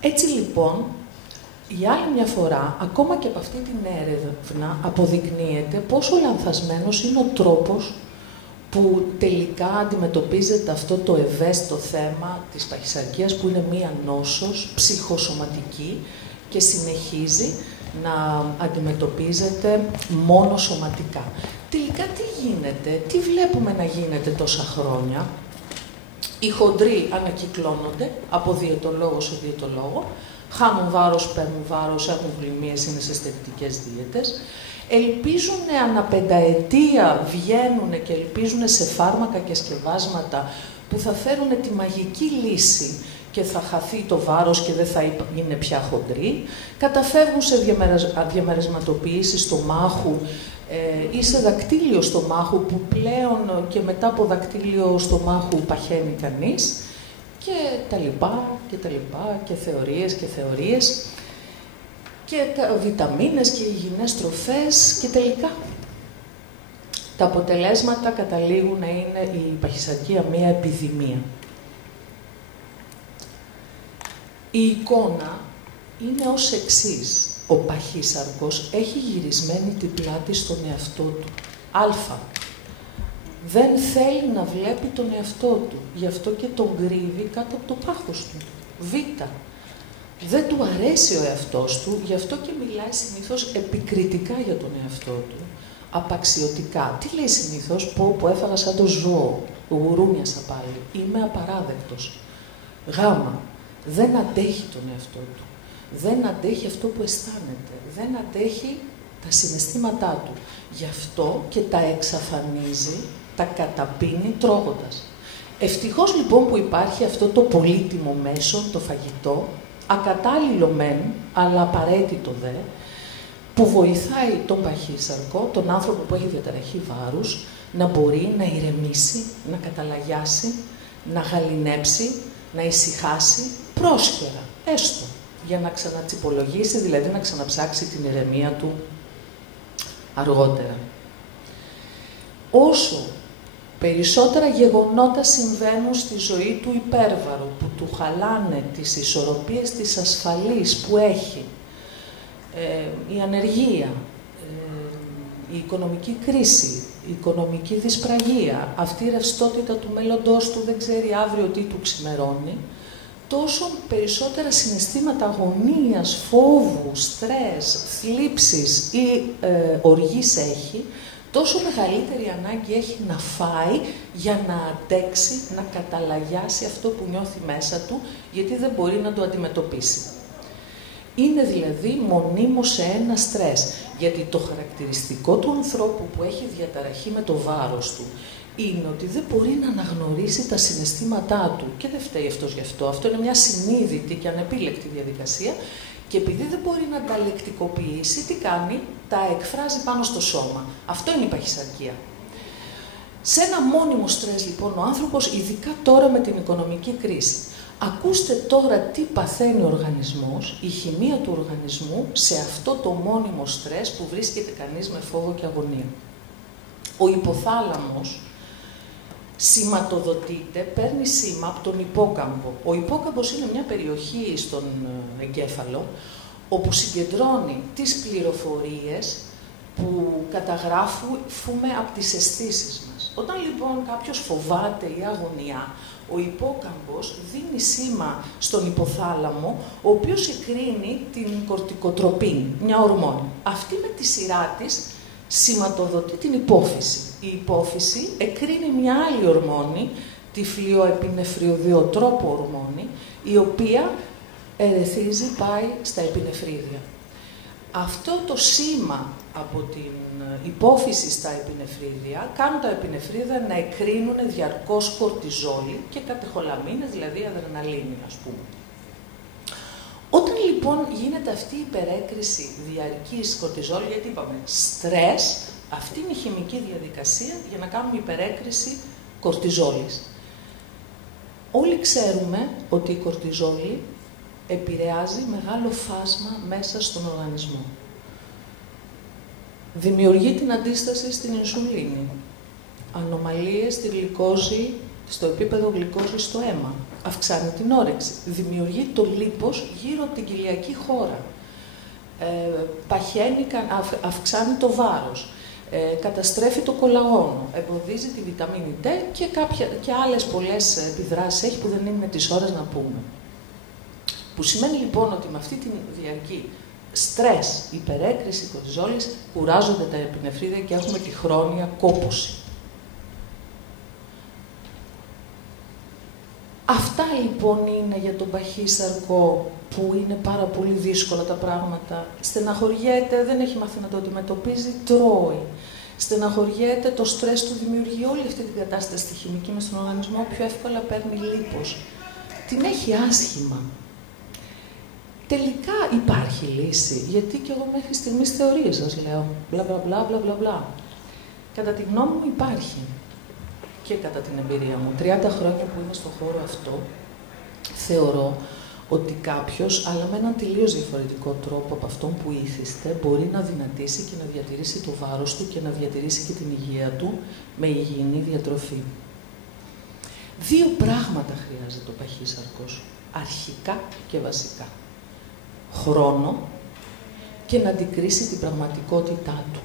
Έτσι λοιπόν, για άλλη μια φορά, ακόμα και από αυτή την έρευνα, αποδεικνύεται πόσο λανθασμένος είναι ο τρόπος που τελικά αντιμετωπίζεται αυτό το ευαίσθητο θέμα της παχυσαρκίας, που είναι μία νόσος ψυχοσωματική και συνεχίζει να αντιμετωπίζεται μόνο σωματικά. Τελικά τι γίνεται, τι βλέπουμε να γίνεται τόσα χρόνια? Οι χοντροί ανακυκλώνονται από διαιτολόγο σε διαιτολόγο, χάνουν βάρος, παίρνουν βάρος, έχουν βλημίες, είναι σε στερητικές δίαιτες. Ελπίζουν ανά πενταετία, βγαίνουν και ελπίζουν σε φάρμακα και σκευάσματα που θα φέρουν τη μαγική λύση και θα χαθεί το βάρος και δεν θα είναι πια χοντροί. Καταφεύγουν σε διαμερισματοποιήσεις στομάχου ή σε δακτύλιο στομάχου, που πλέον και μετά από δακτύλιο στομάχου παχαίνει κανείς, και τα λοιπά και τα λοιπά, και θεωρίες και θεωρίες, και βιταμίνες και υγιεινές τροφές, και τελικά τα αποτελέσματα καταλήγουν να είναι η παχυσαρκία μία επιδημία. Η εικόνα είναι ως εξής. Ο παχύσαρκος έχει γυρισμένη την πλάτη στον εαυτό του. Α. Δεν θέλει να βλέπει τον εαυτό του. Γι' αυτό και τον κρύβει κάτω από το πάχος του. Β. Δεν του αρέσει ο εαυτός του, γι' αυτό και μιλάει συνήθως επικριτικά για τον εαυτό του. Απαξιωτικά. Τι λέει συνήθως? Πω έφαγα σαν το ζώο. Γουρούνιασα πάλι. Είμαι απαράδεκτος. Γ. Δεν αντέχει τον εαυτό του. Δεν αντέχει αυτό που αισθάνεται. Δεν αντέχει τα συναισθήματά του. Γι' αυτό και τα εξαφανίζει, τα καταπίνει τρώγοντας. Ευτυχώς λοιπόν που υπάρχει αυτό το πολύτιμο μέσο, το φαγητό, ακατάλληλο μεν, αλλά απαραίτητο δε, που βοηθάει τον παχύσαρκο, τον άνθρωπο που έχει διαταραχή βάρους, να μπορεί να ηρεμήσει, να καταλαγιάσει, να γαληνέψει, να ησυχάσει πρόσχερα, έστω, για να ξανατσιπολογήσει, δηλαδή να ξαναψάξει την ηρεμία του αργότερα. Όσο περισσότερα γεγονότα συμβαίνουν στη ζωή του υπέρβαρου, που του χαλάνε τις ισορροπίες της ασφαλής που έχει, η ανεργία, η οικονομική κρίση, η οικονομική δυσπραγία, αυτή η ρευστότητα του μέλλοντός του, δεν ξέρει αύριο τι του ξημερώνει, τόσο περισσότερα συναισθήματα αγωνίας, φόβου, στρες, θλίψης ή οργής έχει, τόσο μεγαλύτερη ανάγκη έχει να φάει για να αντέξει, να καταλαγιάσει αυτό που νιώθει μέσα του, γιατί δεν μπορεί να το αντιμετωπίσει. Είναι δηλαδή μονίμως σε ένα στρες, γιατί το χαρακτηριστικό του ανθρώπου που έχει διαταραχή με το βάρος του είναι ότι δεν μπορεί να αναγνωρίσει τα συναισθήματά του, και δεν φταίει αυτός γι' αυτό. Αυτό είναι μια συνείδητη και ανεπίλεκτη διαδικασία, και επειδή δεν μπορεί να τα λεκτικοποιήσει, τι κάνει? Τα εκφράζει πάνω στο σώμα. Αυτό είναι η παχυσαρκία. Σε ένα μόνιμο στρες λοιπόν ο άνθρωπος, ειδικά τώρα με την οικονομική κρίση, ακούστε τώρα τι παθαίνει ο οργανισμός, η χημεία του οργανισμού, σε αυτό το μόνιμο στρες που βρίσκεται κανείς με φόβο και αγωνία. Ο υποθάλαμος σηματοδοτείται, παίρνει σήμα από τον υπόκαμπο. Ο υπόκαμπος είναι μια περιοχή στον εγκέφαλο, όπου συγκεντρώνει τις πληροφορίες που καταγράφουμε από τις αισθήσεις μας. Όταν λοιπόν κάποιος φοβάται ή αγωνιά, ο υπόκαμπος δίνει σήμα στον υποθάλαμο, ο οποίος εκρίνει την κορτικοτροπίνη, μια ορμόνη. Αυτή με τη σειρά της σηματοδοτεί την υπόφυση. Η υπόφυση εκρίνει μια άλλη ορμόνη, τη φλοιοεπινεφριωδιοτρόπο ορμόνη, η οποία ερεθίζει, πάει στα επινεφρίδια. Αυτό το σήμα από την υπόφυση στα επινεφρίδια κάνουν τα επινεφρίδια να εκρίνουν διαρκώς κορτιζόλη και κατεχολαμίνες, δηλαδή αδρεναλίνη, ας πούμε. Όταν λοιπόν γίνεται αυτή η υπερέκριση διαρκής κορτιζόλη, γιατί είπαμε στρες, αυτή είναι η χημική διαδικασία για να κάνουμε υπερέκριση κορτιζόλης. Όλοι ξέρουμε ότι η κορτιζόλη επηρεάζει μεγάλο φάσμα μέσα στον οργανισμό. Δημιουργεί την αντίσταση στην ινσουλίνη, ανομαλίες στη γλυκόζη στο επίπεδο γλυκόζης στο αίμα, αυξάνει την όρεξη, δημιουργεί το λίπος γύρω από την κοιλιακή χώρα, παχαίνει, αυξάνει το βάρος, καταστρέφει το κολαγόνο, εμποδίζει τη βιταμίνη D και άλλες πολλές επιδράσεις έχει που δεν είναι με τις ώρες να πούμε. Που σημαίνει λοιπόν ότι με αυτή τη διαρκή στρες, υπερέκριση κορτιζόλης, κουράζονται τα επινεφρίδια και έχουμε τη χρόνια κόπωση. Αυτά λοιπόν είναι για τον παχύσαρκο, που είναι πάρα πολύ δύσκολα τα πράγματα. Στεναχωριέται, δεν έχει μάθει να το αντιμετωπίζει, τρώει. Στεναχωριέται, το στρες του δημιουργεί όλη αυτή την κατάσταση στη χημική μες στον οργανισμό, πιο εύκολα παίρνει λίπος. Την έχει άσχημα. Τελικά υπάρχει λύση, γιατί και εγώ μέχρι στιγμής θεωρίες σας λέω, μπλα μπλα μπλα μπλα μπλα μπλα. Κατά τη γνώμη μου υπάρχει. Και κατά την εμπειρία μου, 30 χρόνια που είμαι στον χώρο αυτό, θεωρώ ότι κάποιος, αλλά με έναν τελείως διαφορετικό τρόπο από αυτόν που ήθιστε, μπορεί να δυνατήσει και να διατηρήσει το βάρος του και να διατηρήσει και την υγεία του με υγιεινή διατροφή. Δύο πράγματα χρειάζεται ο παχύσαρκος, αρχικά και βασικά. Χρόνο και να αντικρίσει την πραγματικότητά του.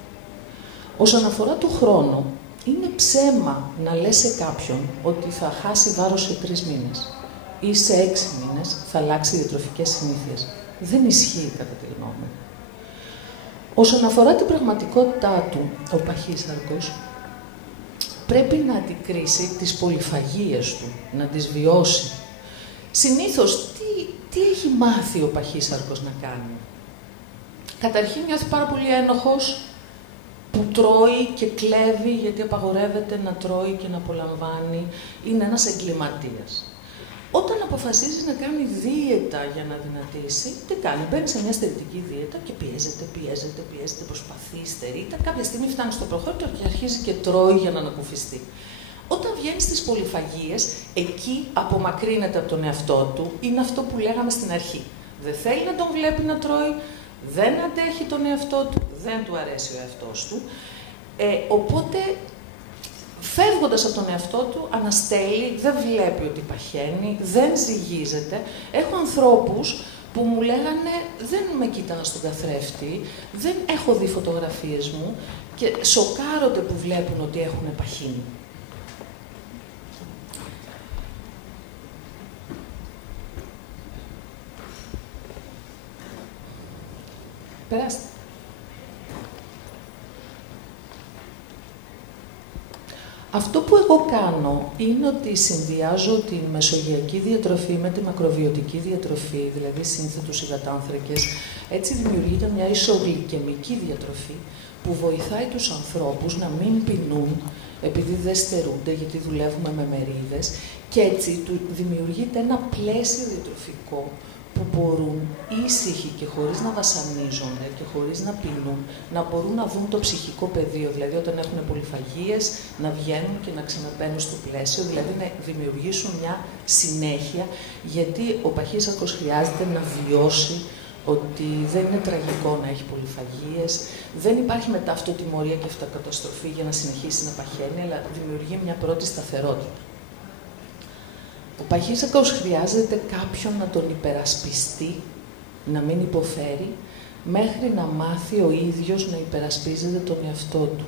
Όσον αφορά το χρόνο, είναι ψέμα να λες σε κάποιον ότι θα χάσει βάρος σε 3 μήνες ή σε 6 μήνες θα αλλάξει διατροφικές συνήθειες. Δεν ισχύει κατά τη γνώμη μου. Όσον αφορά την πραγματικότητά του, ο παχύσαρκος πρέπει να αντικρίσει τις πολυφαγίες του, να τις βιώσει. Συνήθως, τι έχει μάθει ο παχύσαρκος να κάνει? Καταρχήν νιώθει πάρα πολύ ένοχος που τρώει και κλέβει, γιατί απαγορεύεται να τρώει και να απολαμβάνει. Είναι ένας εγκληματίας. Όταν αποφασίζει να κάνει δίαιτα για να δυνατήσει, τι κάνει? Μπαίνει σε μια στερητική δίαιτα και πιέζεται, προσπαθεί, στερείται. Κάποια στιγμή φτάνει στο προχώρητο και αρχίζει και τρώει για να ανακουφιστεί. Όταν βγαίνει στις πολυφαγίες, εκεί απομακρύνεται από τον εαυτό του. Είναι αυτό που λέγαμε στην αρχή. Δεν θέλει να τον βλέπει να τρώει, δεν αντέχει τον εαυτό του, δεν του αρέσει ο εαυτός του. Οπότε, φεύγοντας από τον εαυτό του, αναστέλει, δεν βλέπει ότι παχαίνει, δεν ζυγίζεται. Έχω ανθρώπους που μου λέγανε, δεν με κοίταγα στον καθρέφτη, δεν έχω δει φωτογραφίες μου και σοκάρονται που βλέπουν ότι έχουν παχύνει. Περάστε. Αυτό που εγώ κάνω είναι ότι συνδυάζω τη μεσογειακή διατροφή με τη μακροβιωτική διατροφή, δηλαδή σύνθετους υδατάνθρακες. Έτσι δημιουργείται μια ισογλυκαιμική διατροφή που βοηθάει τους ανθρώπους να μην πεινούν επειδή δεν στερούνται, γιατί δουλεύουμε με μερίδες, και έτσι του δημιουργείται ένα πλαίσιο διατροφικό που μπορούν ήσυχοι και χωρίς να βασανίζονται και χωρίς να πεινούν, να μπορούν να δουν το ψυχικό πεδίο, δηλαδή όταν έχουν πολυφαγίες, να βγαίνουν και να ξαναμπαίνουν στο πλαίσιο, δηλαδή να δημιουργήσουν μια συνέχεια, γιατί ο παχύσαρκος χρειάζεται να βιώσει ότι δεν είναι τραγικό να έχει πολυφαγίες, δεν υπάρχει μετά αυτοτιμωρία και αυτοκαταστροφή για να συνεχίσει να παχαίνει, αλλά δημιουργεί μια πρώτη σταθερότητα. Ο παχύσαρκος χρειάζεται κάποιον να τον υπερασπιστεί, να μην υποφέρει, μέχρι να μάθει ο ίδιος να υπερασπίζεται τον εαυτό του.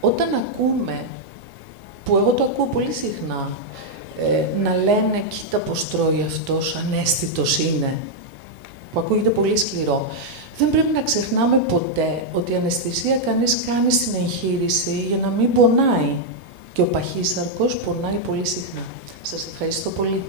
Όταν ακούμε, που εγώ το ακούω πολύ συχνά, να λένε «κοίτα πως τρώει αυτός, αναίσθητος είναι», που ακούγεται πολύ σκληρό. Δεν πρέπει να ξεχνάμε ποτέ ότι η αναισθησία κανείς κάνει στην εγχείρηση για να μην πονάει. Και ο παχύσαρκος πονάει πολύ συχνά. Σας ευχαριστώ πολύ.